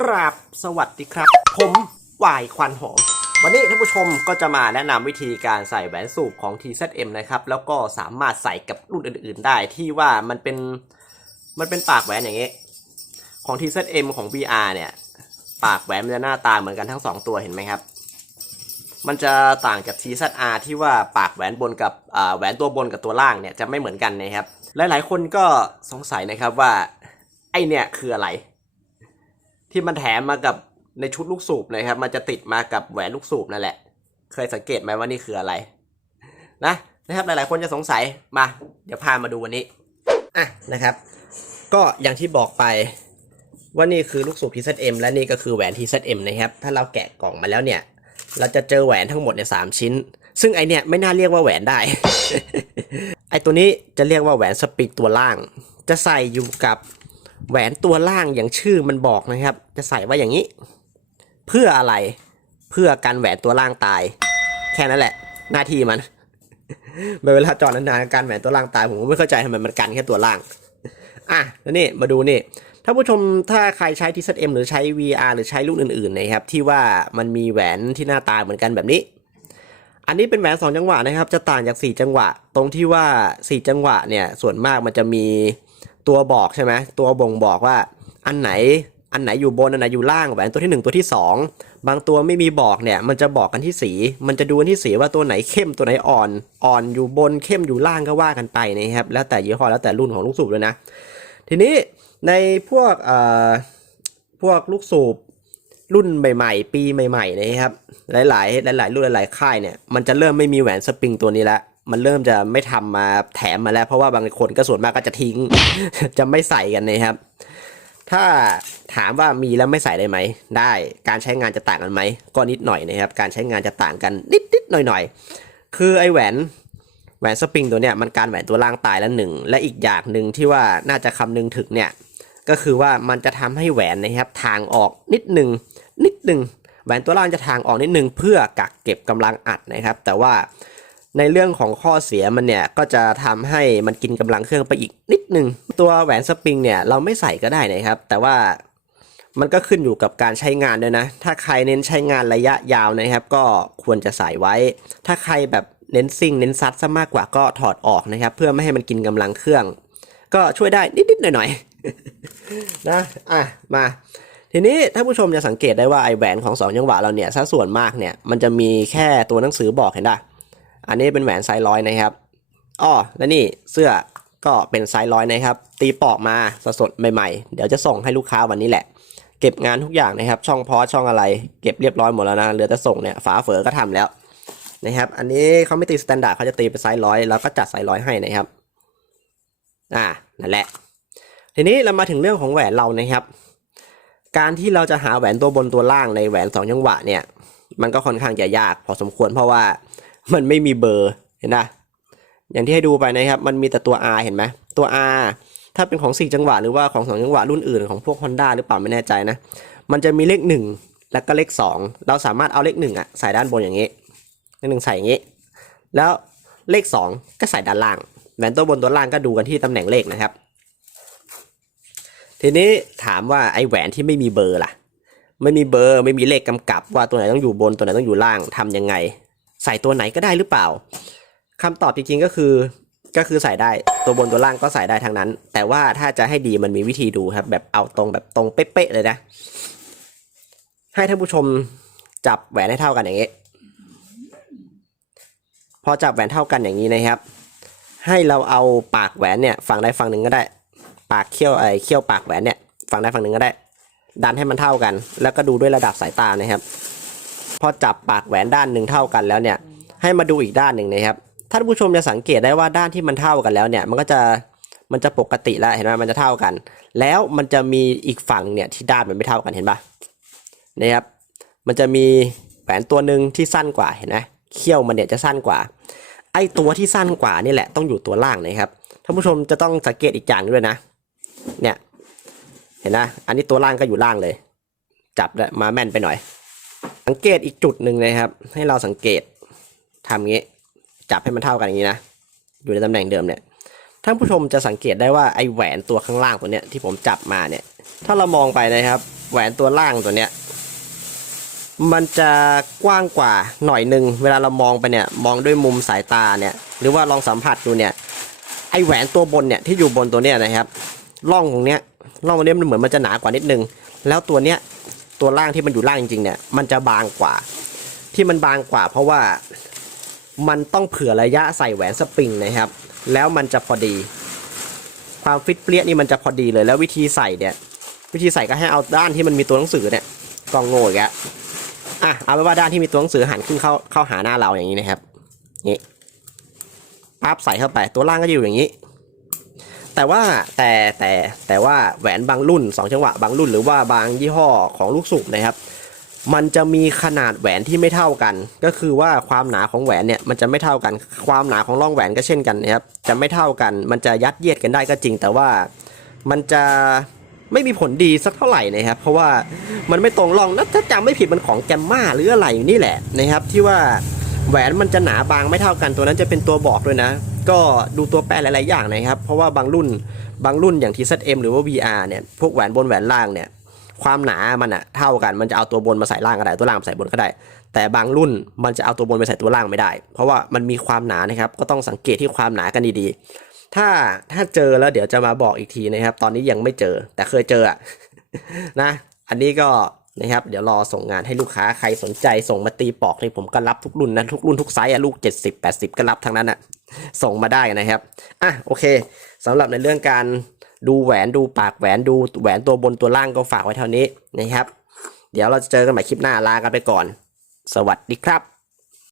กราบสวัสดีครับ ผมวายควันหอม วันนี้ท่านผู้ชมก็จะมาแนะนำวิธีการใส่แหวนสูบของ TZM นะครับ แล้วก็สามารถใส่กับรุ่นอื่นๆ ได้ที่ว่ามันเป็นมันเป็นปากแหวนอย่างเงี้ยของ TZM ของ VR เนี่ย ปากแหวนมันจะหน้าตาเหมือนกันทั้งสองตัวเห็นไหมครับ มันจะต่างจาก TZR ที่ว่าปากแหวนบนกับแหวนตัวบนกับตัวล่างเนี่ยจะไม่เหมือนกันนะครับ หลายๆคนก็สงสัยนะครับว่าไอเนี่ยคืออะไร ที่มันแถมมากับในชุดลูกสูบนะครับ มันจะติดมากับแหวนลูกสูบนั่นแหละ เคยสังเกตไหมว่านี่คืออะไร นะนะครับหลายๆคนจะสงสัยมา เดี๋ยวพามาดูวันนี้อะนะครับ ก็อย่างที่บอกไปว่านี่คือลูกสูบ TZM และนี่ก็คือแหวน TZM นะครับ ถ้าเราแกะกล่องมาแล้วเนี่ย เราจะเจอแหวนทั้งหมดเนี่ยสามชิ้น ซึ่งไอเนี่ยไม่น่าเรียกว่าแหวนได้ ไอตัวนี้จะเรียกว่าแหวนสปริงตัวล่าง จะใส่อยู่กับ แหวนตัวล่างอย่างชื่อมันบอกนะครับ จะใส่ไว่าอย่างนี้ เพื่ออะไรเพื่อการแหวนตัวล่างตาย แค่นั้นแหละ หน้าที่มันเวลาจอดนานๆการแหวนตัวล่างตายผมก็ไม่เข้าใจทำไมมันกันแค่ตัวล่างอะแล้วนี่มาดูนี่ถ้าผู้ชมถ้าใครใช้ TZM หรือใช้ VR หรือใช้รุ่นอื่นๆนะครับที่ว่ามันมีแหวนที่หน้าตาเหมือนกันแบบนี้ อันนี้เป็นแหวน 2 จังหวะนะครับ จะต่างจาก 4 จังหวะ ตรงที่ว่า 4 จังหวะเนี่ยส่วนมากมันจะมี ตัวบอกใช่ไหมตัวบ่งบอกว่าอันไหนอันไหนอยู่บนอันไหนอยู่ล่างแหวนตัวที่ 1 ตัวที่ 2 บางตัวไม่มีบอกเนี่ยมันจะบอกกันที่สี มันจะดูกันที่สีว่าตัวไหนเข้มตัวไหนอ่อน อ่อนอยู่บนเข้มอยู่ล่างก็ว่ากันไปนะครับแล้วแต่ยี่ห้อแล้วแต่รุ่นของลูกสูบเลยนะ ทีนี้ในพวกเอ่อพวกลูกสูบรุ่นใหม่ ๆ ปีใหม่ๆนะครับหลายๆ หลาย ๆ รุ่นหลายๆค่ายเนี่ยมันจะเริ่มไม่มีแหวนสปริงตัวนี้แล้ว มันเริ่มจะไม่ทำมาแถมมาแล้ว เพราะว่าบางคนก็ส่วนมากก็จะทิ้ง จะไม่ใส่กันนะครับ ถ้าถามว่ามีแล้วไม่ใส่ได้ไหม ได้การใช้งานจะต่างกันไหมก็นิดหน่อยนะครับ การใช้งานจะต่างกันนิดๆหน่อยๆคือไอแหวนแหวนสปริงตัวเนี้ยมันการแหวนตัวล่างตายแล้วหนึ่งและอีกอย่างหนึ่งที่ว่าน่าจะคำนึงถึงเนี่ยก็คือว่ามันจะทำให้แหวนนะครับทางออกนิดหนึ่งนิดหนึ่งแหวนตัวล่างจะทางออกนิดหนึ่งเพื่อกักเก็บกำลังอัดนะครับ แต่ว่า ในเรื่องของข้อเสียมันเนี่ยก็จะทำให้มันกินกำลังเครื่องไปอีกนิดหนึ่งตัวแหวนสปริงเนี่ยเราไม่ใส่ก็ได้นะครับ แต่ว่ามันก็ขึ้นอยู่กับการใช้งานด้วยนะ ถ้าใครเน้นใช้งานระยะยาวนะครับ ก็ควรจะใส่ไว้ ถ้าใครแบบเน้นซิ่งเน้นซัดซะมากกว่าก็ถอดออกนะครับ เพื่อไม่ให้มันกินกำลังเครื่อง ก็ช่วยได้นิดๆหน่อยๆนะอะมาทีนี้ถ้าผู้ชมจะสังเกตได้ว่าไอแหวนของ2จังหวะเราเนี่ยสัดส่วนมากเนี่ยมันจะมีแค่ตัวหนังสือบอกเห็นป่ะ อันนี้เป็นแหวนไซร้อยนะครับอ้อและนี่เสื้อก็เป็นไซร้อยนะครับ ตีปอกมาสดๆใหม่ๆ เดี๋ยวจะส่งให้ลูกค้าวันนี้แหละ เก็บงานทุกอย่างนะครับ ช่องพอช่องอะไร เก็บเรียบร้อยหมดแล้วนะเหลือแต่ส่งเนี่ยฝาเฝอก็ทำแล้วนะครับ อันนี้เขาไม่ตีสแตนดาร์ดเขาจะตีเป็นไซร้อยแล้วก็จัดไซร้อยให้นะครับอ่านั่นแหละ ทีนี้เรามาถึงเรื่องของแหวนเรานะครับ การที่เราจะหาแหวนตัวบนตัวล่างในแหวนสองจังหวะเนี่ย มันก็ค่อนข้างจะยากพอสมควรเพราะว่า มันไม่มีเบอร์เห็นไหมอย่างที่ให้ดูไปนะครับ มันมีแต่ตัว R เห็นไหมตัว R ถ้าเป็นของ 4 จังหวะหรือว่าของ 2 จังหวะรุ่นอื่นของพวก Honda หรือเปล่าไม่แน่ใจนะ มันจะมีเลข 1 แล้วก็เลข 2 เราสามารถเอาเลข1อะใส่ด้านบนอย่างนี้เลขหนึ่งใส่อย่างนี้ แล้วเลขสองก็ใส่ด้านล่างแหวนตัวบนตัวล่างก็ดูกันที่ตำแหน่งเลขนะครับ ทีนี้ถามว่าไอ้แหวนที่ไม่มีเบอร์ล่ะ ไม่มีเบอร์ไม่มีเลขกำกับว่าตัวไหนต้องอยู่บนตัวไหนต้องอยู่ล่างทำยังไง ใส่ตัวไหนก็ได้หรือเปล่าคำตอบจริงๆก็คือก็คือใส่ได้ตัวบนตัวล่างก็ใส่ได้ทั้งนั้น แต่ว่าถ้าจะให้ดีมันมีวิธีดูครับ แบบเอาตรงแบบตรงเป๊ะๆเลยนะ ให้ท่านผู้ชมจับแหวนให้เท่ากันอย่างนี้ พอจับแหวนเท่ากันอย่างนี้นะครับ ให้เราเอาปากแหวนเนี่ยฝั่งใดฝั่งหนึ่งก็ได้ ปากเขี้ยวไอ้เขี้ยวปากแหวนเนี่ยฝั่งใดฝั่งหนึ่งก็ได้ ดันให้มันเท่ากัน แล้วก็ดูด้วยระดับสายตานะครับ พอจับปากแหวนด้านหนึ่งเท่ากันแล้วเนี่ย ให้มาดูอีกด้านหนึ่งนะครับท่านผู้ชมจะสังเกตได้ว่าด้านที่มันเท่ากันแล้วเนี่ย มันก็จะมันจะปกติแล้วเห็นไหมมันจะเท่ากัน แล้วมันจะมีอีกฝั่งเนี่ยที่ด้านมันไม่เท่ากันเห็นปะนะครับ มันจะมีแหวนตัวหนึ่งที่สั้นกว่าเห็นไหมเขี้ยวมันเนี่ยจะสั้นกว่า ไอ้ตัวที่สั้นกว่านี่แหละต้องอยู่ตัวล่างนะครับท่านผู้ชมจะต้องสังเกตอีกอย่างด้วยนะ เนี่ย เห็นนะ อันนี้ตัวล่างก็อยู่ล่างเลย จับมาแม่นไปหน่อย สังเกตอีกจุดหนึ่งนะครับ ให้เราสังเกตทำงี้ จับให้มันเท่ากันอย่างนี้นะ อยู่ในตำแหน่งเดิมเนี่ยท่านผู้ชมจะสังเกตได้ว่าไอ้แหวนตัวข้างล่างตัวเนี้ยที่ผมจับมาเนี่ย ถ้าเรามองไปนะครับ แหวนตัวล่างตัวเนี้ยมันจะกว้างกว่าหน่อยหนึ่งเวลาเรามองไปเนี่ยมองด้วยมุมสายตาเนี่ย หรือว่าลองสัมผัสดูเนี่ยไอแหวนตัวบนเนี่ยที่อยู่บนตัวเนี้ยนะครับร่องตรงเนี้ยร่องตรงเนี้ยมันเหมือนมันจะหนากว่านิดนึง แล้วตัวเนี้ย ตัวล่างที่มันอยู่ล่างจริงๆเนี่ยมันจะบางกว่า ที่มันบางกว่า เพราะว่ามันต้องเผื่อระยะใส่แหวนสปริงนะครับ แล้วมันจะพอดี ความฟิตเปรี้ยนี่มันจะพอดีเลยแล้ววิธีใส่เนี่ย วิธีใส่ก็ให้เอาด้านที่มันมีตัวหนังสือเนี่ยกองโง่อีกแล้วอะเอาไว้ว่าด้านที่มีตัวหนังสือหันขึ้นเข้าเข้าหาหน้าเราอย่างนี้นะครับนี่ปั๊บใส่เข้าไปตัวล่างก็จะอยู่อย่างนี้ แต่ว่าแต่แต่แต่ว่าแหวนบางรุ่นสองจังหวะบางรุ่น หรือว่าบางยี่ห้อของลูกสูบนะครับ มันจะมีขนาดแหวนที่ไม่เท่ากัน ก็คือว่าความหนาของแหวนเนี่ยมันจะไม่เท่ากัน ความหนาของร่องแหวนก็เช่นกันนะครับจะไม่เท่ากัน มันจะยัดเยียดกันได้ก็จริง แต่ว่ามันจะไม่มีผลดีสักเท่าไหร่นะครับ เพราะว่ามันไม่ตรงร่องนะถ้าจำไม่ผิดมันของแกมมาหรืออะไรนี่แหละนะครับ ที่ว่าแหวนมันจะหนาบางไม่เท่ากันตัวนั้นจะเป็นตัวบอกด้วยนะ ก็ดูตัวแปรหลาย ๆ อย่างนะครับ เพราะว่าบางรุ่นบางรุ่นอย่าง TZM หรือว่า VR เนี่ยพวกแหวนบนแหวนล่างเนี่ยความหนามันอะเท่ากันมันจะเอาตัวบนมาใส่ล่างก็ได้ตัวล่างใส่บนก็ได้ แต่บางรุ่นมันจะเอาตัวบนไปใส่ตัวล่างไม่ได้ เพราะว่ามันมีความหนานะครับ ก็ต้องสังเกตที่ความหนากันดีๆ ถ้าถ้าเจอแล้วเดี๋ยวจะมาบอกอีกทีนะครับ ตอนนี้ยังไม่เจอแต่เคยเจออะนะ อันนี้ก็นะครับเดี๋ยวรอส่งงานให้ลูกค้าใครสนใจส่งมาตีปอกนี่ผมก็รับทุกรุ่นนะทุกรุ่นทุกไซส์อะลูก 70 80 ก็รับทั้งนั้นอะ ส่งมาได้นะครับอะโอเคสำหรับในเรื่องการดูแหวนดูปากแหวนดูแหวนตัวบนตัวล่างก็ฝากไว้เท่านี้นะครับ เดี๋ยวเราจะเจอกันใหม่คลิปหน้าลากันไปก่อน สวัสดีครับ